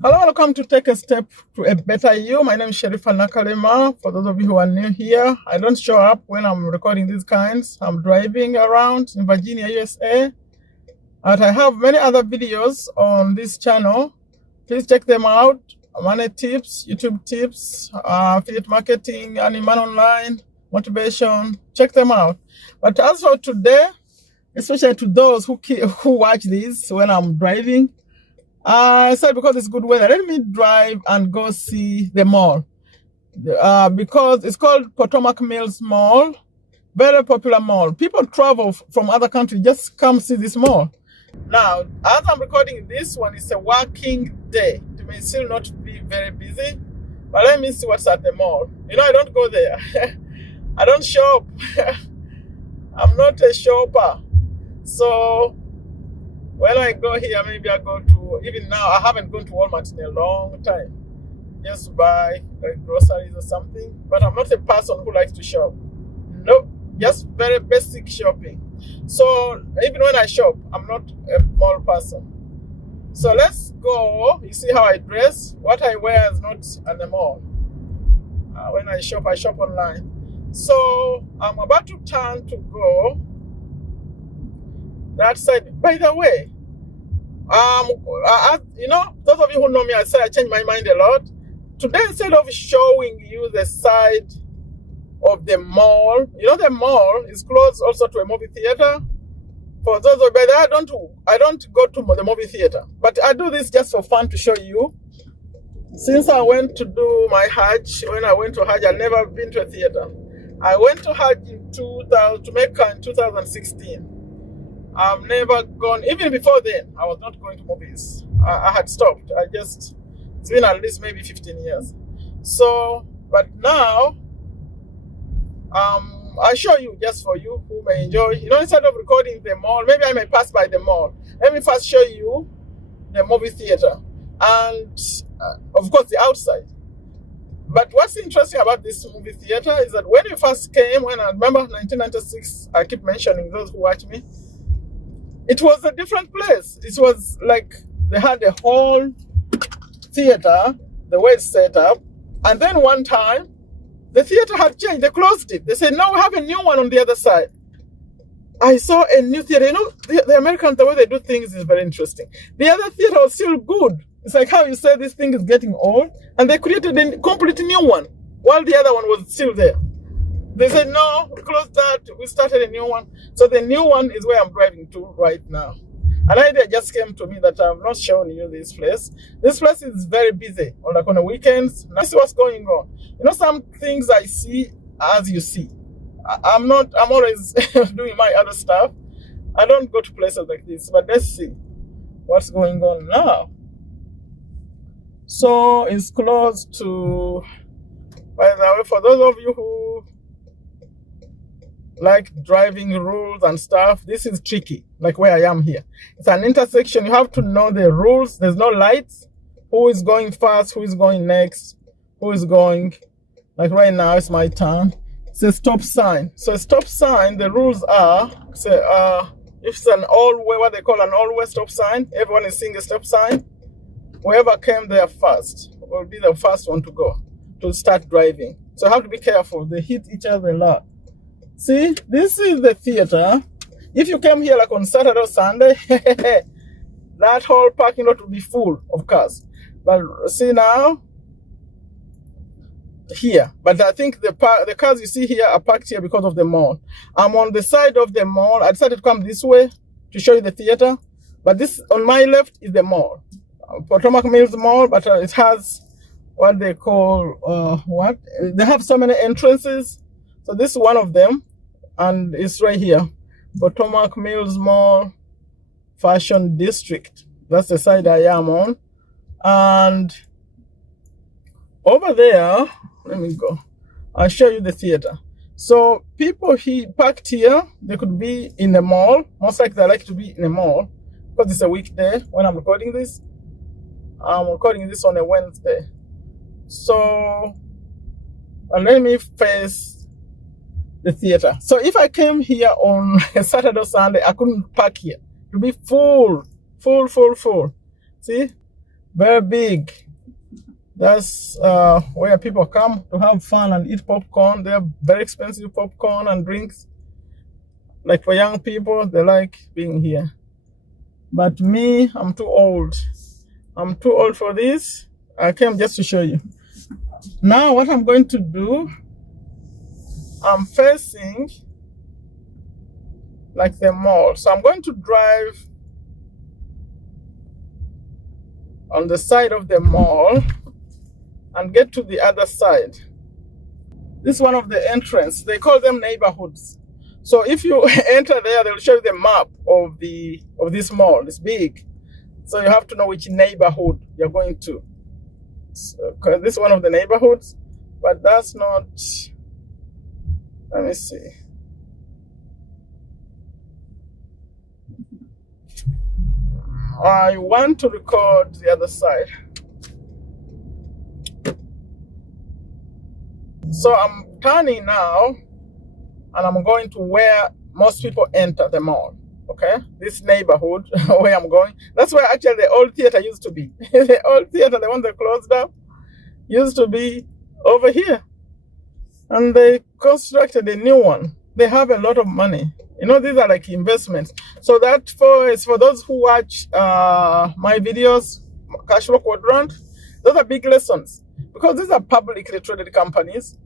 Hello, welcome to Take a Step to a Better You. My name is Sherifa Nakalema. For those of you who are new here, I don't show up when I'm recording these kinds. I'm driving around in Virginia, USA. And I have many other videos on this channel. Please check them out. Money tips, YouTube tips, affiliate marketing, and man online, motivation. Check them out. But as for today, especially to those who watch this when I'm driving, I said because it's good weather, let me drive and go see the mall. Because it's called Potomac Mills Mall, very popular mall. People travel from other countries just come see this mall. Now, as I'm recording this one, it's a working day. It may still not be very busy, but let me see what's at the mall. I don't go there. I don't shop. I'm not a shopper. So when I go here, maybe I go to, even now, I haven't gone to Walmart in a long time. Just buy groceries or something. But I'm not a person who likes to shop. Nope, just very basic shopping. So even when I shop, I'm not a mall person. So let's go. You see how I dress? What I wear is not at the mall. When I shop online. So I'm about to turn to go that side. By the way, those of you who know me, I say I change my mind a lot. Today, instead of showing you the side of the mall, the mall is close also to a movie theater. For those of you, I don't go to the movie theater, but I do this just for fun to show you. Since I went to do my Hajj, when I went to Hajj, I've never been to a theater. I went to Hajj to Mecca in 2016. I've never gone, even before then, I was not going to movies. I had stopped. It's been at least maybe 15 years. So, but now, I show you just for you who may enjoy. Instead of recording the mall, maybe I may pass by the mall. Let me first show you the movie theater. And, of course, the outside. But what's interesting about this movie theater is that when we first came, when I remember 1996, I keep mentioning those who watch me, it was a different place. It was like they had a whole theater, the way it's set up. And then one time, the theater had changed. They closed it. They said, no, we have a new one on the other side. I saw a new theater. The Americans, the way they do things is very interesting. The other theater was still good. It's like how you say this thing is getting old. And they created a completely new one, while the other one was still there. They said, no, we closed that. We started a new one. So the new one is where I'm driving to right now. An idea just came to me that I've not shown you this place. This place is very busy, like on the weekends. Now, see what's going on. Some things I see as you see. I'm always doing my other stuff. I don't go to places like this, but let's see what's going on now. So it's close to, by the way, for those of you who like driving rules and stuff, this is tricky, like where I am here. It's an intersection. You have to know the rules. There's no lights. Who is going first? Who is going next? Who is going? Like right now, it's my turn. It's a stop sign. So a stop sign, the rules are, if it's an all-way, what they call an all-way stop sign, everyone is seeing a stop sign. Whoever came there first will be the first one to go, to start driving. So I have to be careful. They hit each other a lot. See, this is the theater. If you came here like on Saturday or Sunday, that whole parking lot will be full of cars. But see now, here. But I think the cars you see here are parked here because of the mall. I'm on the side of the mall. I decided to come this way to show you the theater. But this, on my left, is the mall. Potomac Mills Mall, but it has what they call, They have so many entrances. So this is one of them. And it's right here. Potomac Mills Mall Fashion District. That's the side I am on. And over there, let me go. I'll show you the theater. So people parked here, they could be in the mall. Most likely they like to be in the mall because it's a weekday when I'm recording this. I'm recording this on a Wednesday. So let me face the theater. So if I came here on a Saturday or Sunday, I couldn't park here. It would be full. See? Very big. That's where people come to have fun and eat popcorn. They have very expensive popcorn and drinks. Like for young people, they like being here. But me, I'm too old. I'm too old for this. I came just to show you. Now what I'm going to do, I'm facing like the mall. So I'm going to drive on the side of the mall and get to the other side. This is one of the entrance. They call them neighborhoods. So if you enter there, they'll show you the map of this mall. It's big. So you have to know which neighborhood you're going to. So, 'cause this is one of the neighborhoods, but that's not, let me see. I want to record the other side. So I'm turning now, and I'm going to where most people enter the mall. Okay, this neighborhood where I'm going. That's where actually the old theater used to be. The old theater, the one that closed up, used to be over here, and they constructed a new one. They have a lot of money. You know, these are like investments. So that is for those who watch my videos, Cash Flow Quadrant. Those are big lessons because these are publicly traded companies.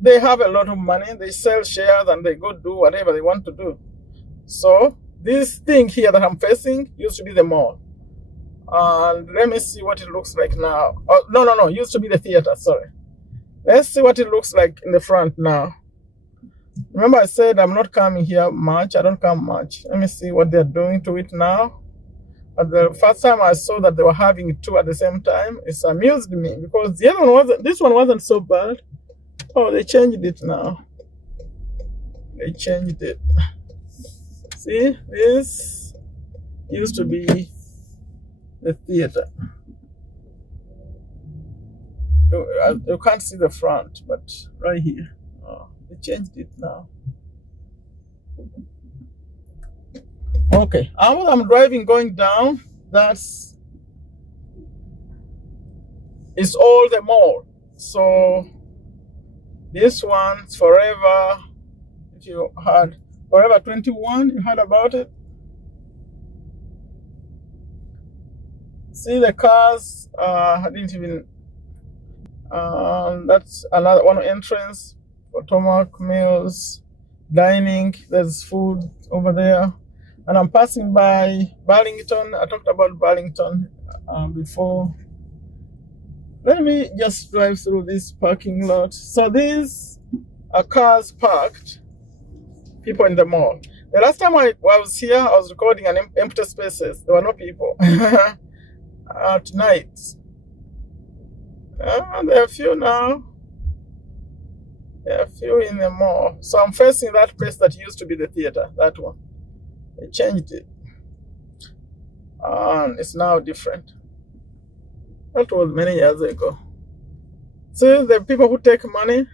They have a lot of money. They sell shares and they go do whatever they want to do. So this thing here that I'm facing used to be the mall. Let me see what it looks like now. Oh, no. Used to be the theater. Sorry. Let's see what it looks like in the front now. Remember I said I'm not coming here much. I don't come much. Let me see what they're doing to it now. But the first time I saw that they were having two at the same time, it's amused me because the other one wasn't. This one wasn't so bad. Oh, they changed it now. They changed it. See, this used to be the theater. You can't see the front, but right here. Oh, they changed it now. Okay, I'm driving going down. It's all the mall. So this one's Forever. If you heard Forever 21, you heard about it. See the cars. I didn't even. That's another one entrance. Potomac Mills Dining. There's food over there. And I'm passing by Burlington. I talked about Burlington before. Let me just drive through this parking lot. So these are cars parked, people in the mall. The last time I was here, I was recording an empty spaces. There were no people. Tonight. There are a few now. There are a few in the mall. So I'm facing that place that used to be the theater, that one. They changed it. And it's now different. That was many years ago. See the people who take money?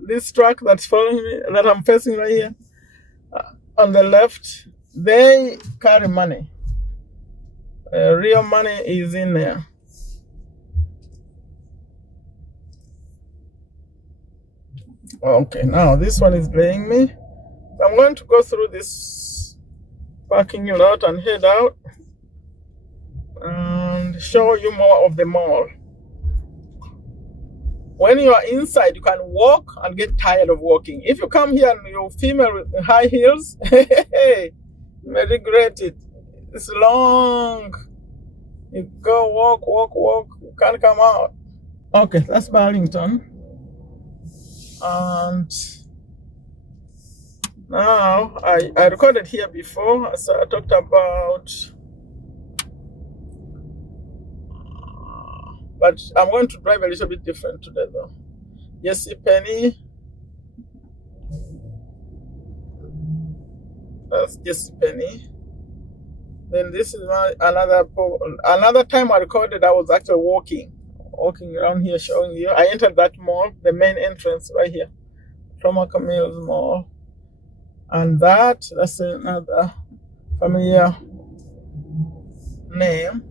This truck that's following me, that I'm facing right here, on the left, they carry money. Real money is in there. Okay, now this one is laying me. I'm going to go through this parking lot and head out and show you more of the mall. When you are inside, you can walk and get tired of walking. If you come here and you're female with high heels, you may regret it. It's long. You go walk. You can't come out. Okay, that's Burlington. And now I recorded here before, so I talked about, but I'm going to drive a little bit different today though. Jesse Penny. That's Jesse Penny. Then this is another time I recorded. I was actually walking around here showing you. I entered that mall, the main entrance right here, Potomac Mills Mall, and that's another familiar name.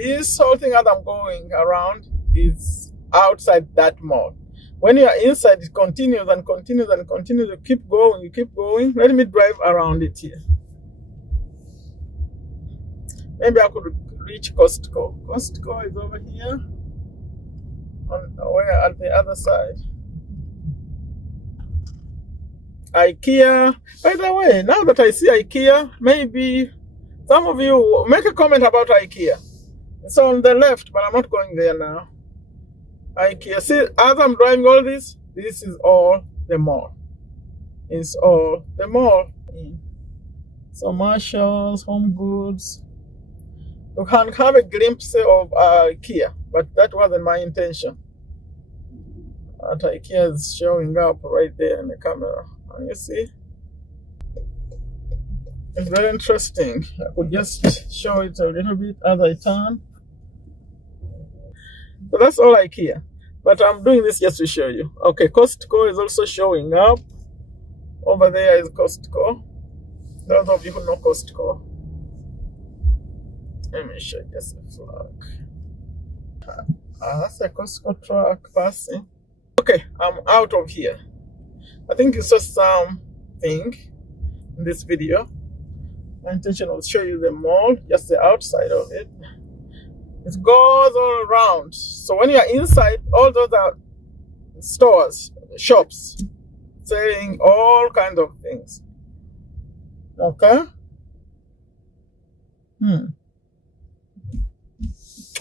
this whole thing as I'm going around is outside that mall. When you are inside, it continues and continues and continues. You keep going, you keep going. Let me drive around it here. Maybe I could reach Costco. Costco is over here, at the other side. IKEA. By the way, now that I see IKEA, maybe some of you make a comment about IKEA. It's on the left, but I'm not going there now. IKEA. See, as I'm driving all this is all the mall. It's all the mall. So Marshalls, Home Goods. You can have a glimpse of IKEA, but that wasn't my intention. And IKEA is showing up right there in the camera. And you see? It's very interesting. I could just show it a little bit as I turn. So that's all IKEA. But I'm doing this just to show you. Okay, Costco is also showing up. Over there is Costco. Those of you who know Costco. Let me show you just a flag. That's a Costco truck passing. Okay, I'm out of here. I think you saw something in this video. My intention was to show you the mall, just the outside of it. It goes all around. So when you're inside, all those are stores, shops, selling all kinds of things. Okay?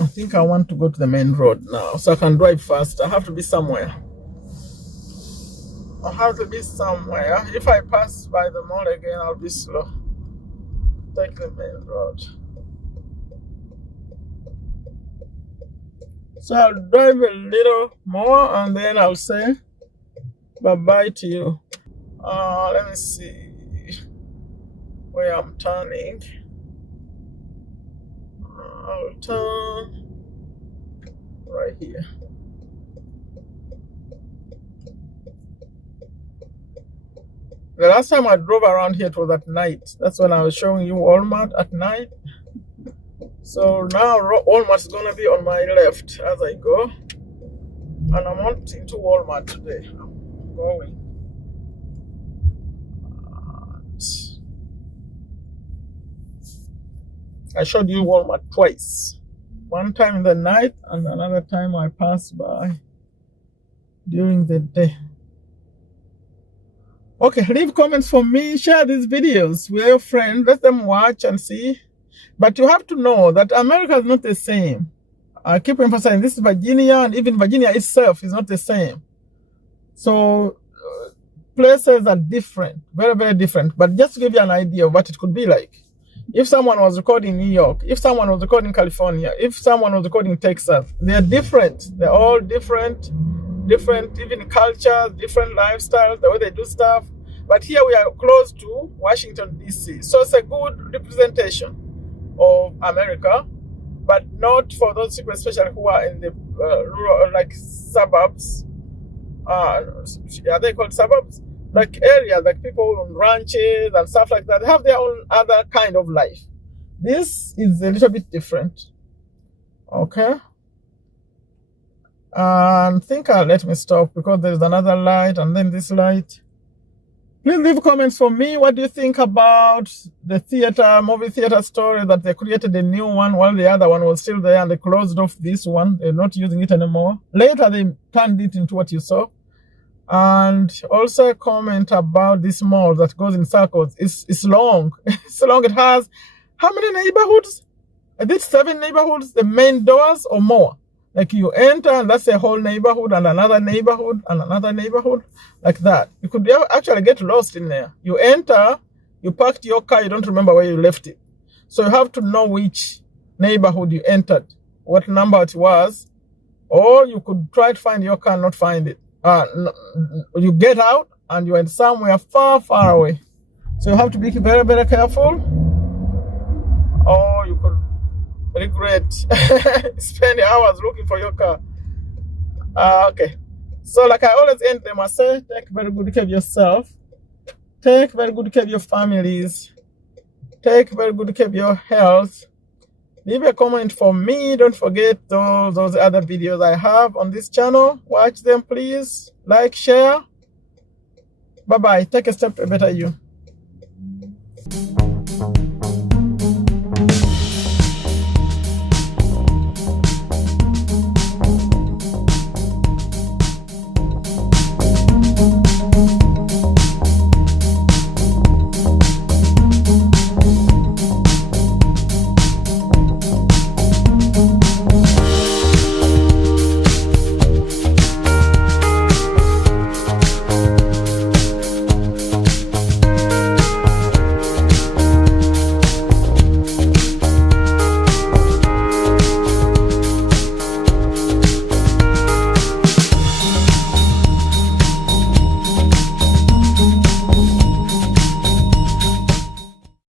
I think I want to go to the main road now so I can drive fast. I have to be somewhere. If I pass by the mall again, I'll be slow. Take the main road. So I'll drive a little more and then I'll say bye-bye to you. Let me see where I'm turning. I'll turn right here. The last time I drove around here, it was at night. That's when I was showing you Walmart at night. So now Walmart's gonna be on my left as I go. And I'm not into Walmart today. I'm going. I showed you Walmart twice. One time in the night and another time I passed by during the day. Okay, leave comments for me, share these videos with your friends, let them watch and see. But you have to know that America is not the same. I keep emphasizing this is Virginia, and even Virginia itself is not the same. So places are different, very, very different. But just to give you an idea of what it could be like. If someone was recording in New York, if someone was recording in California, if someone was recording in Texas, they're different. They're all different, even cultures, different lifestyles, the way they do stuff. But here we are close to Washington, D.C. So it's a good representation of America, but not for those people, especially who are in the rural, like suburbs. Are they called suburbs? Like areas, like people on ranches and stuff like that. They have their own other kind of life. This is a little bit different. Okay? And let me stop because there's another light and then this light. Please leave comments for me. What do you think about the movie theater story that they created a new one while the other one was still there and they closed off this one. They're not using it anymore. Later, they turned it into what you saw. And also a comment about this mall that goes in circles. It's long. It's long. It has how many neighborhoods? Is it 7 neighborhoods? The main doors or more? Like you enter and that's a whole neighborhood and another neighborhood and another neighborhood like that. You could actually get lost in there. You enter, you parked your car, you don't remember where you left it. So you have to know which neighborhood you entered, what number it was, or you could try to find your car and not find it. You get out and you went somewhere far, far away. So you have to be very, very careful, or you could regret spending hours looking for your car. Okay. So like I always end them, I say, take very good care of yourself. Take very good care of your families. Take very good care of your health. Leave a comment for me. Don't forget those other videos I have on this channel. Watch them, please. Like, share. Bye-bye. Take a step to a better you.